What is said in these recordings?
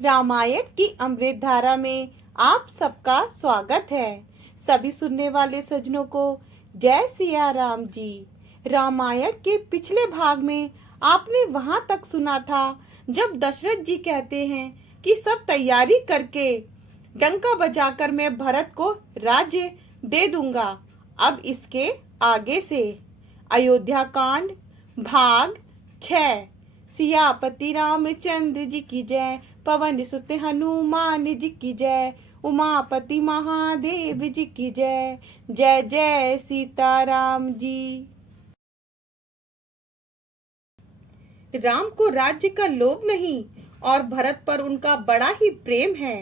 रामायण की अमृत धारा में आप सबका स्वागत है। सभी सुनने वाले सज्जनों को जय सिया राम जी। रामायण के पिछले भाग में आपने वहां तक सुना था जब दशरथ जी कहते हैं कि सब तैयारी करके डंका बजाकर मैं भरत को राज्य दे दूंगा। अब इसके आगे से अयोध्या कांड भाग 6। सियापति रामचंद्र जी की जय, पवन सुत हनुमान जी की जय, उमापति महादेव जी की जय। जय जय सीताराम जी। राम को राज्य का लोभ नहीं और भरत पर उनका बड़ा ही प्रेम है।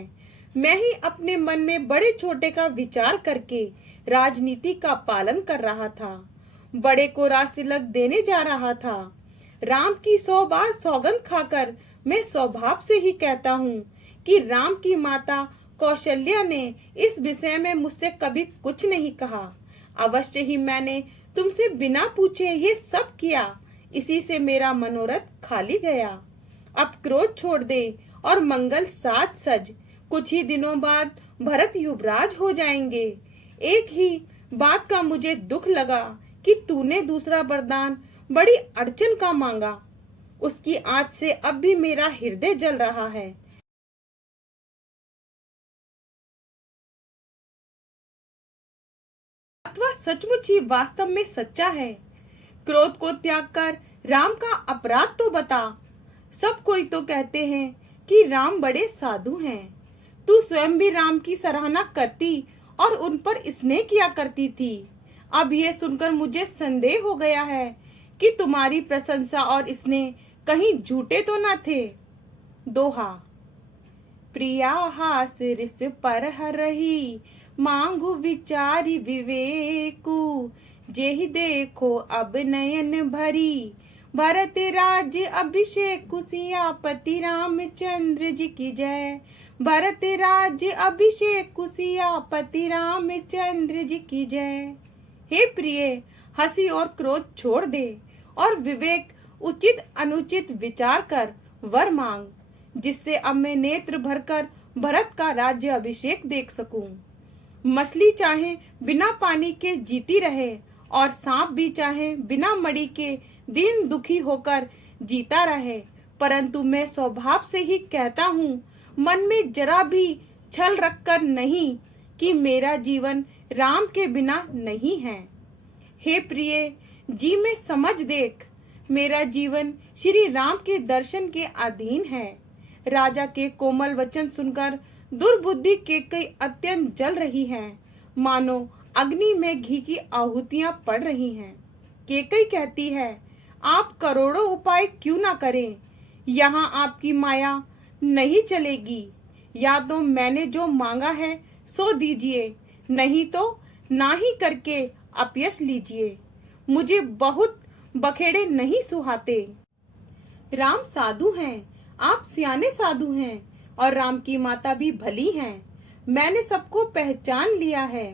मैं ही अपने मन में बड़े छोटे का विचार करके राजनीति का पालन कर रहा था। बड़े को राजतिलक देने जा रहा था। राम की 100 बार सौगंध खाकर मैं स्वभाव से ही कहता हूँ कि राम की माता कौशल्या ने इस विषय में मुझसे कभी कुछ नहीं कहा। अवश्य ही मैंने तुमसे बिना पूछे ये सब किया। इसी से मेरा मनोरथ खाली गया। अब क्रोध छोड़ दे और मंगल साथ सज। कुछ ही दिनों बाद भरत युवराज हो जाएंगे। एक ही बात का मुझे दुख लगा कि तूने दूसरा वरदान बड़ी अड़चन का मांगा। उसकी आंच से अब भी मेरा हृदय जल रहा है। अथवा सचमुच ही वास्तव में सच्चा है। क्रोध को त्याग कर राम का अपराध तो बता। सब कोई तो कहते हैं कि राम बड़े साधु हैं। तू स्वयं भी राम की सराहना करती और उन पर स्नेह किया करती थी। अब ये सुनकर मुझे संदेह हो गया है कि तुम्हारी प्रशंसा और स्नेह कहीं झूठे तो न थे। दोहा। प्रिया हास रिस पर हरही, मांगू विचारी विवेकु। जेहि देखो अब नयन भरी, भरत राज्य अभिषेक। सियापति रामचंद्र जी की जय, भरत राज्य अभिषेक। सियापति रामचंद्र जी की जय। हे प्रिय, हंसी और क्रोध छोड़ दे और विवेक उचित अनुचित विचार कर वर मांग, जिससे अब मैं नेत्र भरकर भरत का राज्य अभिषेक देख सकूं। मछली चाहे बिना पानी के जीती रहे और सांप भी चाहे बिना मणि के दिन दुखी होकर जीता रहे, परंतु मैं स्वभाव से ही कहता हूँ, मन में जरा भी छल रखकर नहीं, कि मेरा जीवन राम के बिना नहीं है। हे प्रिय जी, मैं समझ देख, मेरा जीवन श्री राम के दर्शन के अधीन है। राजा के कोमल वचन सुनकर दुर्बुद्धि केकई अत्यंत जल रही है, मानो अग्नि में घी की आहुतियां पड़ रही हैं। केकई कहती है, आप करोड़ों उपाय क्यों ना करें, यहाँ आपकी माया नहीं चलेगी। या तो मैंने जो मांगा है सो दीजिए, नहीं तो ना ही करके अपयश लीजिए। मुझे बहुत बखेड़े नहीं सुहाते। राम साधु हैं, आप सियाने साधु हैं और राम की माता भी भली हैं। मैंने सबको पहचान लिया है।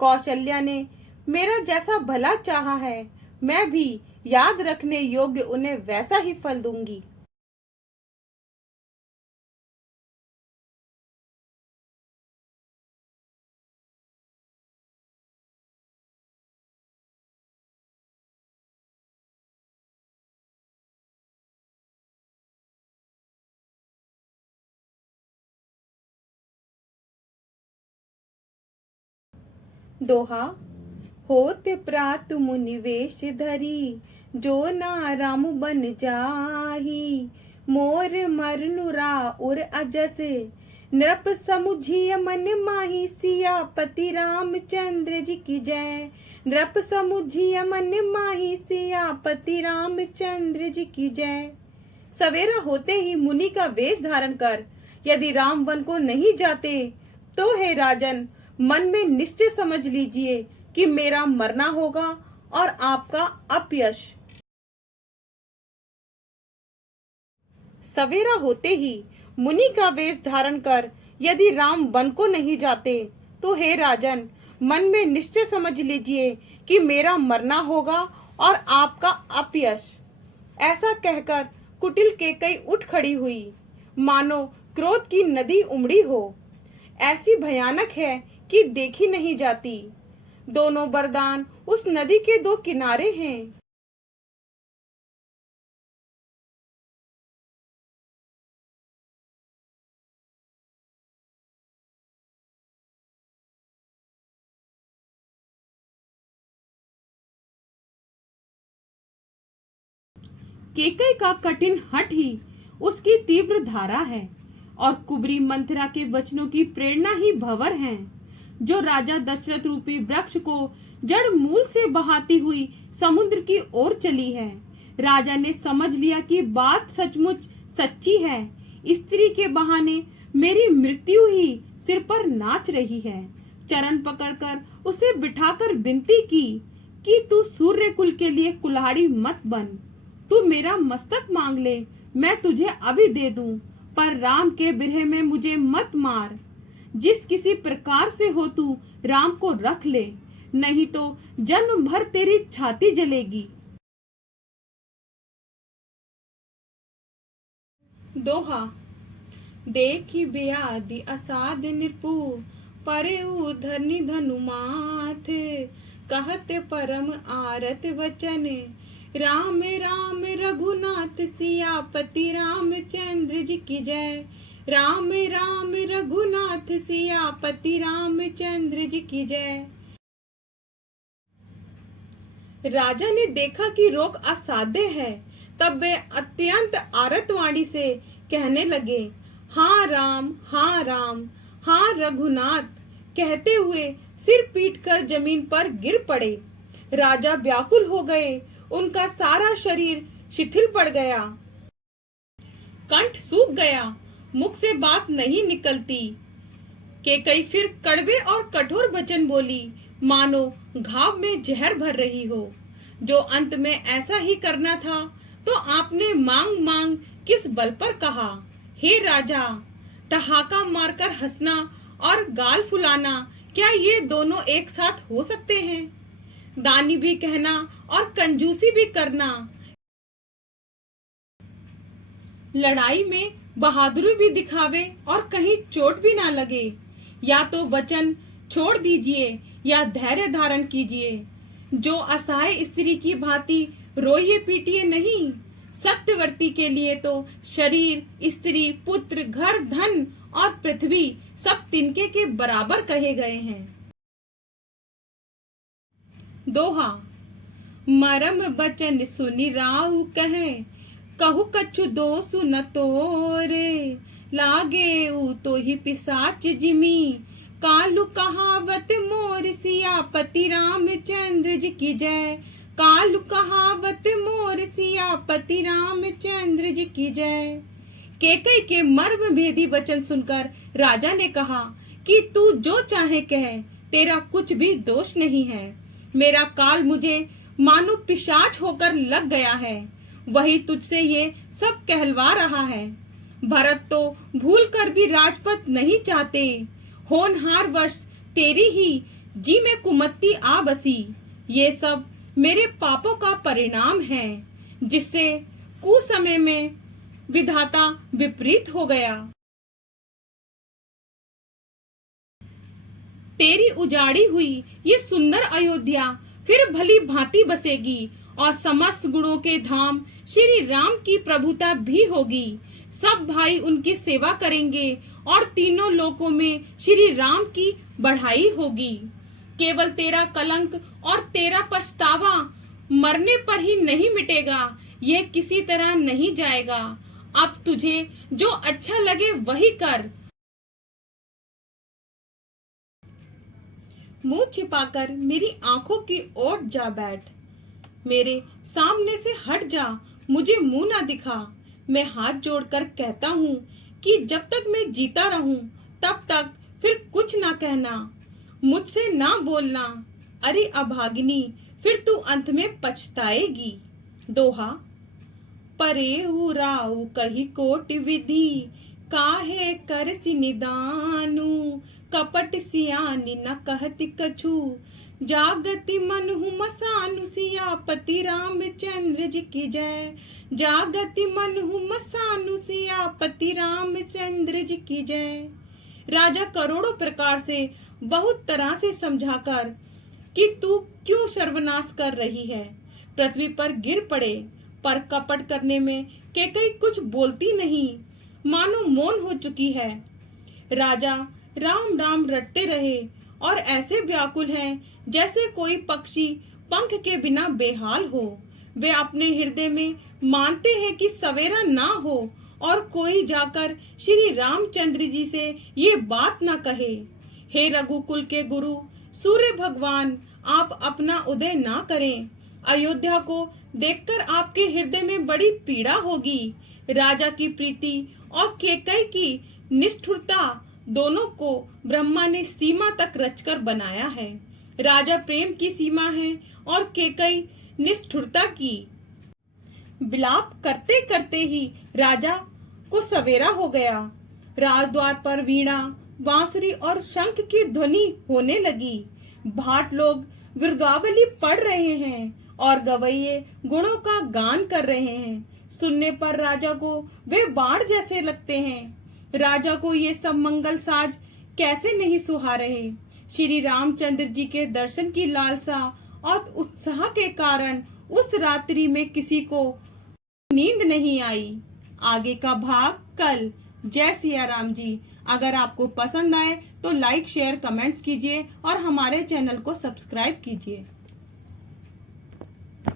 कौशल्या ने मेरा जैसा भला चाहा है, मैं भी याद रखने योग्य उन्हें वैसा ही फल दूंगी। दोहा। होत प्रात मुनि वेश धरी, जो ना राम बन जाही। मोर मरनुरा उर अजस, नृप समुझिय मन माही। सियापति रामचंद्र जी की जय, नृप समुझिय मन माही। सियापति रामचंद्र जी की जय। सवेरा होते ही मुनि का वेश धारण कर यदि राम वन को नहीं जाते, तो हे राजन, मन में निश्चय समझ लीजिए कि मेरा मरना होगा और आपका अपयश। सवेरा होते ही मुनि का वेश धारण कर यदि राम वन को नहीं जाते, तो हे राजन, मन में निश्चय समझ लीजिए कि मेरा मरना होगा और आपका अपयश। ऐसा कहकर कुटिल केकई उठ खड़ी हुई, मानो क्रोध की नदी उमड़ी हो। ऐसी भयानक है कि देखी नहीं जाती। दोनों वरदान उस नदी के दो किनारे हैं। केकई का कठिन हठ ही उसकी तीव्र धारा है और कुबरी मंथरा के वचनों की प्रेरणा ही भंवर है, जो राजा दशरथ रूपी वृक्ष को जड़ मूल से बहाती हुई समुद्र की ओर चली है। राजा ने समझ लिया कि बात सचमुच सच्ची है। स्त्री के बहाने मेरी मृत्यु ही सिर पर नाच रही है। चरण पकड़कर उसे बिठाकर विनती की कि तू सूर्य कुल के लिए कुल्हाड़ी मत बन। तू मेरा मस्तक मांग ले, मैं तुझे अभी दे दूं, पर राम के बिरह में मुझे मत मार। जिस किसी प्रकार से हो तू राम को रख ले, नहीं तो जन्म भर तेरी छाती जलेगी। दोहा। देखी बेआदि असाध निरपु, परे धरनी धनु माथ। कहते परम आरत वचन, राम राम रघुनाथ सियापति रामचंद्र जी की जय। राम राम रघुनाथ सियापति रामचंद्र जी की जय। राजा ने देखा कि रोग असाध्य है, तब वे अत्यंत आरतवाणी से कहने लगे, हाँ राम, हाँ राम, हाँ रघुनाथ। कहते हुए सिर पीटकर जमीन पर गिर पड़े। राजा व्याकुल हो गए। उनका सारा शरीर शिथिल पड़ गया, कंठ सूख गया, मुख से बात नहीं निकलती। केकई फिर कड़वे और कठोर वचन बोली, मानो घाव में जहर भर रही हो। जो अंत में ऐसा ही करना था, तो आपने मांग मांग किस बल पर कहा। हे राजा, ठहाका मारकर हंसना और गाल फुलाना, क्या ये दोनों एक साथ हो सकते हैं? दानी भी कहना और कंजूसी भी करना, लड़ाई में बहादुरी भी दिखावे और कहीं चोट भी ना लगे। या तो वचन छोड़ दीजिए या धैर्य धारण कीजिए। जो असहाय स्त्री की भांति रोइए पीटिए नहीं। सत्यवर्ती के लिए तो शरीर, स्त्री, पुत्र, घर, धन और पृथ्वी सब तिनके के बराबर कहे गए हैं। दोहा। मरम बचन सुनि राउ कहे, कहु कछु दोषु न तोरे। लागे उ तो ही पिसाच जिमी, कालू कहावत मोर सियापति रामचंद्र जी की जय। कालू कहावत मोर सियापति रामचंद्र जी की जय। केकई के मर्म भेदी वचन सुनकर राजा ने कहा कि तू जो चाहे कह, तेरा कुछ भी दोष नहीं है। मेरा काल मुझे मानो पिशाच होकर लग गया है, वही तुझसे ये सब कहलवा रहा है। भरत तो भूल कर भी राजपद नहीं चाहते। होनहार वश तेरी ही जी में कुमत्ती आ बसी। ये सब मेरे पापों का परिणाम है, जिससे कुसमय में विधाता विपरीत हो गया। तेरी उजाड़ी हुई ये सुंदर अयोध्या फिर भली भांति बसेगी और समस्त गुणों के धाम श्री राम की प्रभुता भी होगी। सब भाई उनकी सेवा करेंगे और तीनों लोकों में श्री राम की बढ़ाई होगी। केवल तेरा कलंक और तेरा पछतावा मरने पर ही नहीं मिटेगा, यह किसी तरह नहीं जाएगा। अब तुझे जो अच्छा लगे वही कर। मुंह छिपाकर मेरी आंखों की ओर जा बैठ। मेरे सामने से हट जा, मुझे मुंह ना दिखा। मैं हाथ जोड़कर कहता हूँ कि जब तक मैं जीता रहूं तब तक फिर कुछ ना कहना, मुझसे ना बोलना। अरे अभागिनी, फिर तू अंत में पछताएगी। दोहा। परे उराऊ कही कोटि विधि, काहे करसि निदानु। कपट सियानी न कहति कछु, जागति मन हूँ मसानु सियापति रामचंद्र जी की जय। जागति मन हूँ मसानु सियापति रामचंद्र जी की जय। राजा करोड़ों प्रकार से बहुत तरह से समझाकर कि तू क्यों सर्वनाश कर रही है, पृथ्वी पर गिर पड़े, पर कपट करने में कैकेयी कुछ बोलती नहीं, मानो मौन हो चुकी है। राजा राम राम रटते रहे और ऐसे व्याकुल हैं जैसे कोई पक्षी पंख के बिना बेहाल हो। वे अपने हृदय में मानते हैं कि सवेरा ना हो और कोई जाकर श्री रामचंद्र जी से ये बात ना कहे। हे रघुकुल के गुरु सूर्य भगवान, आप अपना उदय ना करें। अयोध्या को देखकर आपके हृदय में बड़ी पीड़ा होगी। राजा की प्रीति और कैकेयी की निष्ठुरता दोनों को ब्रह्मा ने सीमा तक रचकर बनाया है। राजा प्रेम की सीमा है और कैकेयी निष्ठुरता की। विलाप करते करते ही राजा को सवेरा हो गया। राजद्वार पर वीणा, बांसुरी और शंख की ध्वनि होने लगी। भाट लोग विरुदावली पढ़ रहे हैं और गवैये गुणों का गान कर रहे हैं। सुनने पर राजा को वे बाण जैसे लगते हैं। राजा को ये सब मंगल साज कैसे नहीं सुहा रहे। श्री रामचंद्र जी के दर्शन की लालसा और उत्साह के कारण उस रात्रि में किसी को नींद नहीं आई। आगे का भाग कल। जय सिया राम जी। अगर आपको पसंद आए तो लाइक, शेयर, कमेंट्स कीजिए और हमारे चैनल को सब्सक्राइब कीजिए।